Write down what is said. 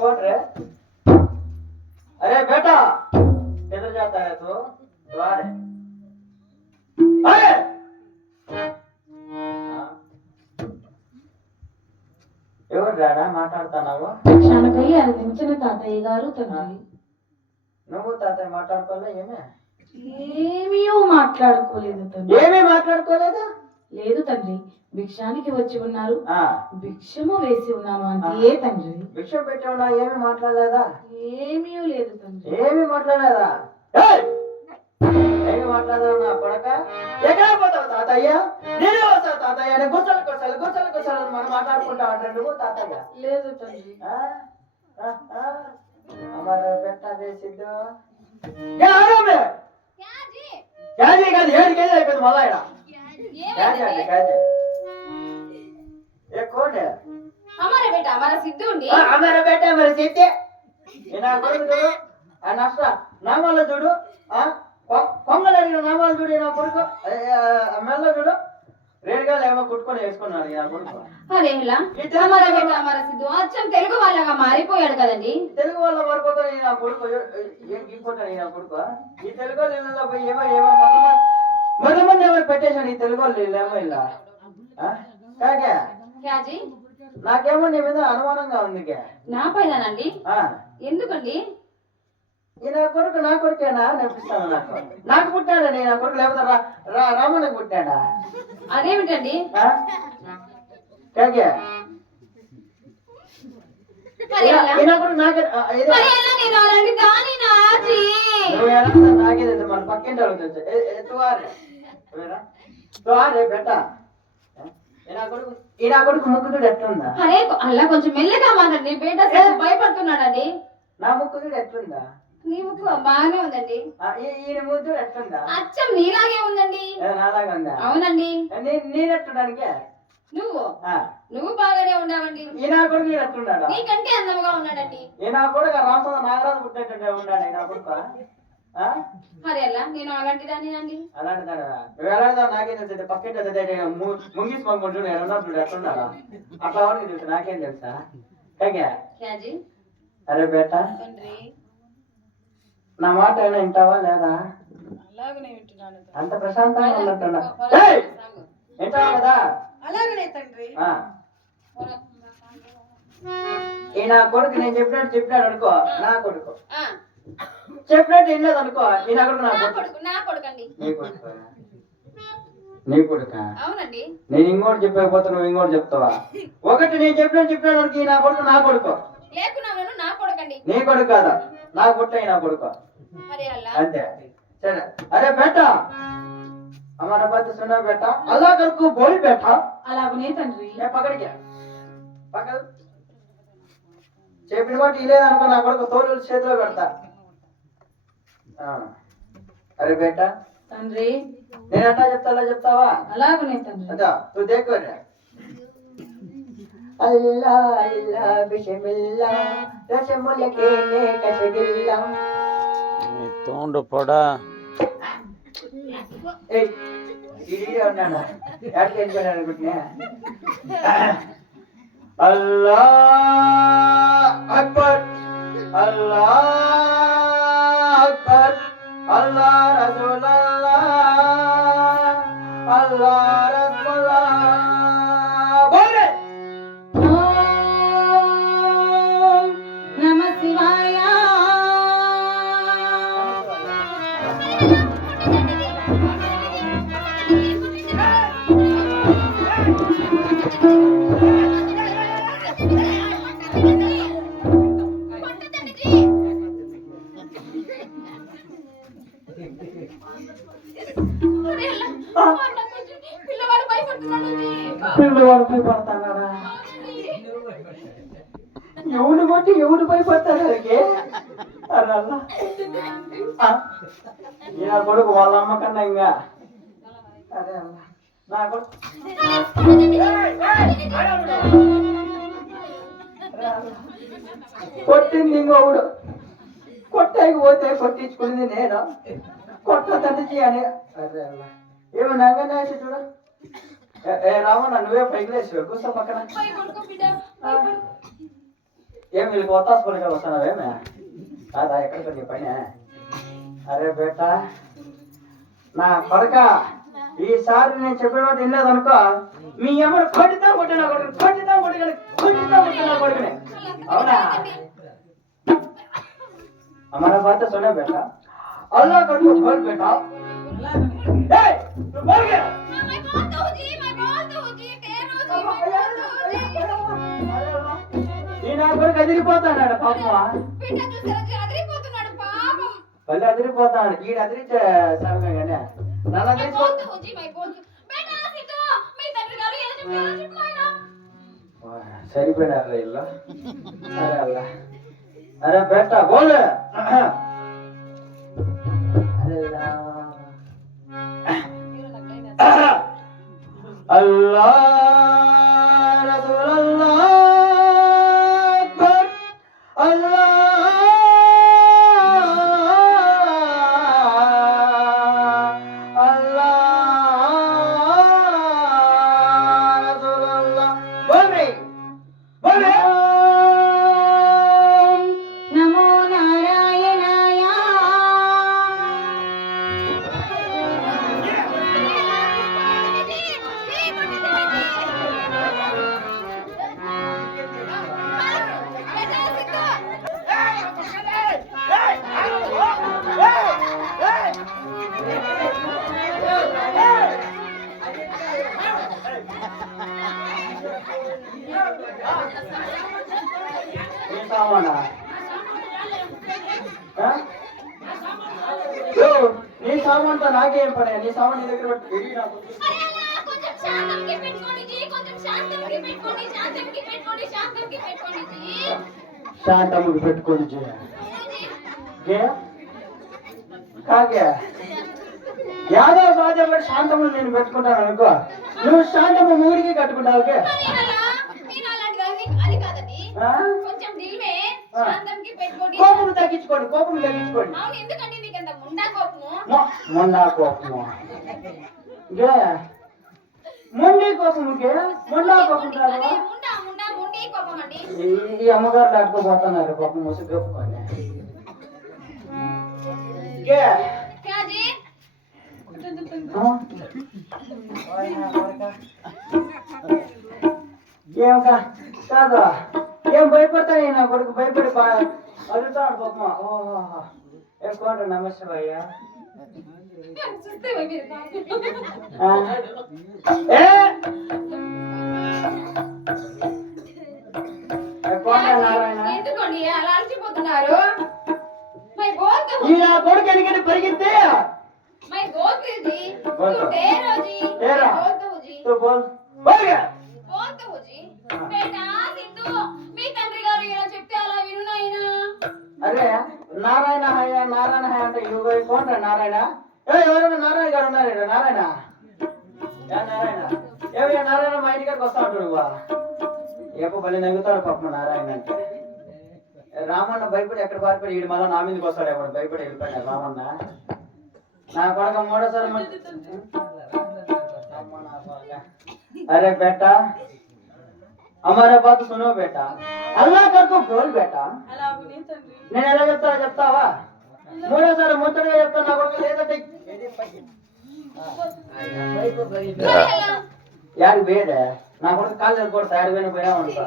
कौन रे? अरे बेटा किधर जाता है तू? द्वार है। ఎవరు రాడా మాట్లాడుతున్నావు? క్షణకయ్య అర్ధించిన తాతయ్య గారు తండ్రి. నువ్వు తాతయ్య మాట్లాడుకోలే? ఏమీ మాట్లాడుకోలేదు తండ్రి. ఏమీ మాట్లాడుకోలేదా? లేదు తండ్రి, భిక్షానికి వచ్చి ఉన్నారు, భిక్షము వేసి ఉన్నాను అంతే తండ్రి. భిక్షం పెట్టి ఉన్నా, ఏమీ మాట్లాడలేదా? ఏమీ లేదు తండ్రి. ఏమీ మాట్లాడలేదా? ఏమి మాట్లాడదా నా కొడక? ఎక్కడ పోతావు తాతయ్య? నేనే వస్తావు తాతయ్య. గుచ్చలు మనం మాట్లాడుకుంటా అంటాడు నువ్వు తాతయ్య. లేదు తండ్రి. हमारा बेटा दे सिद्धू क्या आ रहा है? क्या जी हेड के जाए पे मला इड़ा क्या जी ये कौन है? हमारा बेटा, हमारा सिद्धू उंडी. हमारा बेटा हमारे सिद्धू इना कोडु చూడు ఆ నష్ట నామాలు చూడు కొంగలడిన నామాలు చూడు నా కొడుకు మెల్ల చూడు రేడుగా ఏమో కుట్టుకొని వేసుకున్నాడు నా కొడుకు. అదేలా हमारा बेटा हमारा सिद्धू అచ్చం తెలుగు వాళ్ళగా మారిపోయాడు కదండి. తెలుగు వాళ్ళ మారిపోతాడు నా కొడుకు. ఏం గిక్కుంటాడు నా కొడుకు? ఈ తెలుగు వాళ్ళ పోయి ఏమో మొదమంది ఎవరు పెట్టేశాడు ఈ తెలుగు వాళ్ళు ఏమో ఇలా కాకే క్యాజీ. నాకేమో నీ మీద అనుమానంగా ఉంది. నా పైనండి? ఎందుకండి? ఈ నా కొడుకు నా కొడుకేనా అనిపిస్తాను. నాకు పుట్టాడని నా కొడుకు, లేకపోతే రామన్నకు పుట్టాడా? అదేమిటండి? కాకే నాకే మన పక్కింటి అడుగుతుంది బెట్ట. ఈ నా కొడుకు ముక్కుతుడు ఎట్లుందా? అరే అలా కొంచెం మెల్లగా మాట్లాడండి, బేట భయపడుతున్నాడండి. నా ముక్కుతుడు ఎట్లుందా? నీ ముక్కు బాగానే ఉందండి. ఈయన ముద్దు ఎట్లుందా? అచ్చం నీలాగే ఉందండి. నాలాగా ఉందా? అవునండి. నేనెట్లున్నానికి? నువ్వు బాగానే ఉన్నావండి. ఈ నా కొడుకు ఎట్లున్నాడు? నీకంటే అందముగా ఉన్నాడండి. ఈ నా కొడుకు రామచంద్ర నాగరాజు పుట్టేటట్టే ఉన్నాడు ఈ నా కొడుకు. మరి అలా నేను అలాంటి దాన్ని అండి. అలాంటి దాడా? నువ్వు ఎలాంటి నాకేం తెలుసు? పక్కింటి ముంగిసి పంపుకుంటూ నేను ఉన్నప్పుడు ఎట్లున్నాడా అట్లా వాడికి తెలుసు, నాకేం తెలుసా? క్యాజీ. అరే బేట, నా మాట అయినా వింటావా లేదా? అలాగనే వింటున్నాను. అంత ప్రశాంతంగా ఉన్నట్టున్నా వింటావా కదా? అలాగనే తండ్రి. ఈ నా కొడుకు నేను చెప్పినాడు అనుకో, నా కొడుకు చెప్పినట్టు వినలేదు అనుకో, ఈ నా కొడుకు నా కొడుకండి. నీ కొడుక? అవునండి. నేను ఇంకోటి చెప్పకపోతే నువ్వు ఇంకోటి చెప్తావా? ఒకటి నేను చెప్పినాడు అనుకో, ఈ నా కొడుకు నా కొడుకు. నా కొడుకండి. నీ కొడుకు కాదా? నా పుట్ట నా కొడుకు అంతే. సరే అరే బేటా, हमारा बात सुना बेटा, अल्लाह कर को बोल बैठा. అలాగనే తండ్రి. పక్కడి చెప్పిన మాట ఇలేదనుకో నా కొడుకు తోలు చేతిలో పెడతా. అరే బేటా తండ్రి, నేనట్టా చెప్తా చెప్తావా? అలాగనే తండ్రి. అదా తూ దేఖో రే. అల్లా అల్లా బిస్మిల్లా రసములకే నే కషగిల్లా తోండు పొడా. ఏయ్ ఇడిగే ఉన్నానా? యాడికి వెళ్ళిపోయాను అనుకుంటున్నా? అల్లాహ్ అక్బర్ అల్లాహ్ అక్బర్ అల్లాహ్ రసూలల్లాహ్ అల్లాహ్ రసూలల్లాహ్ బోలే. ఓం నమః శివాయ. పిల్లవాడు భయపడతాడా? ఎవడు కొట్టి ఎవడు భయపడతాడు? నా కొడుకు వాళ్ళ అమ్మ కన్నా ఇంకా అదే నా కొడుకు కొట్టింది ఇంకొకడు. కొట్టాకి పోతే కొట్టించుకునేది నేను. కొట్ట తండ్రి అని అదే ఏమన్నా చూడ ఏ రామన్న నువ్వే పైకి లేచి కూర్చో పక్కన. ఏం వీళ్ళకి ఒత్తాసు పని కదా వస్తున్నావేమే కాదా ఎక్కడికి నీ పైన? అరే బేటా నా కొడక, ఈసారి నేను చెప్పిన మాట వినలేదనుకో మీ అమ్మడు కొట్టితా కొట్టినా కొడుకు కొట్టితా కొట్టినా కొడుకునే. అవునా? हमारा बात सुना बेटा, अल्लाह का तो बोल बेटा। ए, तू बोल गया? मैं बोलता हूँ जी, तेरो जी। नी ना पर कदरी पोता नाड पापमा। बेटा दूसरा जी अदरी पोता नाड पापम। पहले अदरी पोता नाड, ईड अदरी चे सामने गने। नाना अदरी मैं बोलता हूँ जी, मैं बोलता हूँ। बेटा सीतो, मैं तंत्र गारू ये जो प्यार चिपकाना। वाह, सही पे डाल रही ला। अरे अल्लाह। अरे बेटा बोल। अल्लाह रसूल अल्लाह अकबर अल्लाह रसूल अल्लाह। बोल रही बोल रही। नमो नारायणाय। నీ సామాన్తో నాకేం పడే? నీ సామాన్ నీ దగ్గర కొంచెం శాంతంగా పెట్టుకోండి జీ, కొంచెం శాంతంగా పెట్టుకోండి, జీ. శాంతముకి పెట్టుకోండి జీ. కాగే యాదో బాధపడి శాంతము నేను పెట్టుకుంటాను అనుకో, నువ్వు శాంతము మూడికి కట్టుకుంటావు. నేను అలాంటిది అది కాదండి. కొంచెం దిల్మే శాంతంగా పెట్టుకోండి. కోపం తగ్గించుకోండి. అవును, ఎందుకండి నీకు అంత ముండా కోపము? మొండా కోపము మొండి కోపముకే మొండా కోపం కాదు. ముండి కోపం అండి. ఈ అమ్మగారు లేకపోతున్నారు కోపం ముసి గొప్పని. క్యా జీ? ఏం కాదు, ఏం భయపడతాయి నా కొడుకు, భయపడి అడుగుతాడు పాపమా. ఓహో ఏం కోట నమస్తే భయ్యా. ఎందుకండి అలా అలసిపోతున్నారు? ఈ నా కొడుకు ఎందుకంటే పరిగెత్తే मैं बोलती जी, तू टेरो जी, टेरा। बोलता हूँ जी, तो बोल गया। बोलता हूँ जी। बेटा सिद्धू, मी तंत्री गारू ఇలా చెప్తే అలా విను నాయనా. అరే నారాయణ హయ అంటే ఇవ్వ కోంట నారాయణ. ఎవరైనా నారాయణ గారు ఉన్నారు? నారాయణ నారాయణ ఏమయ్యా నారాయణ మా ఇంటికి వస్తా ఉంటాడు. ఏపో బలి నవ్వుతాడు పాప నారాయణ అంటే. రామన్న భయపడి ఎక్కడ పారిపడి ఈడు మళ్ళీ నా మీదకి వస్తాడు. ఎవడు భయపడి వెళ్ళిపోయాడు రామన్న. నా కొడుకు మూడోసారి अरे बेटा हमारा बात सुनो बेटा, अल्लाह कर को बोल बेटा. నేను ఎలా చెప్తావా చెప్తావా? మూడోసారి ముచ్చటగా చెప్తా నా కొడుకు లేదంటే యాడికి పోయేదే నా కొడుకు కాళ్ళు కొడతా. యాడికి పోయినా ఉంటా.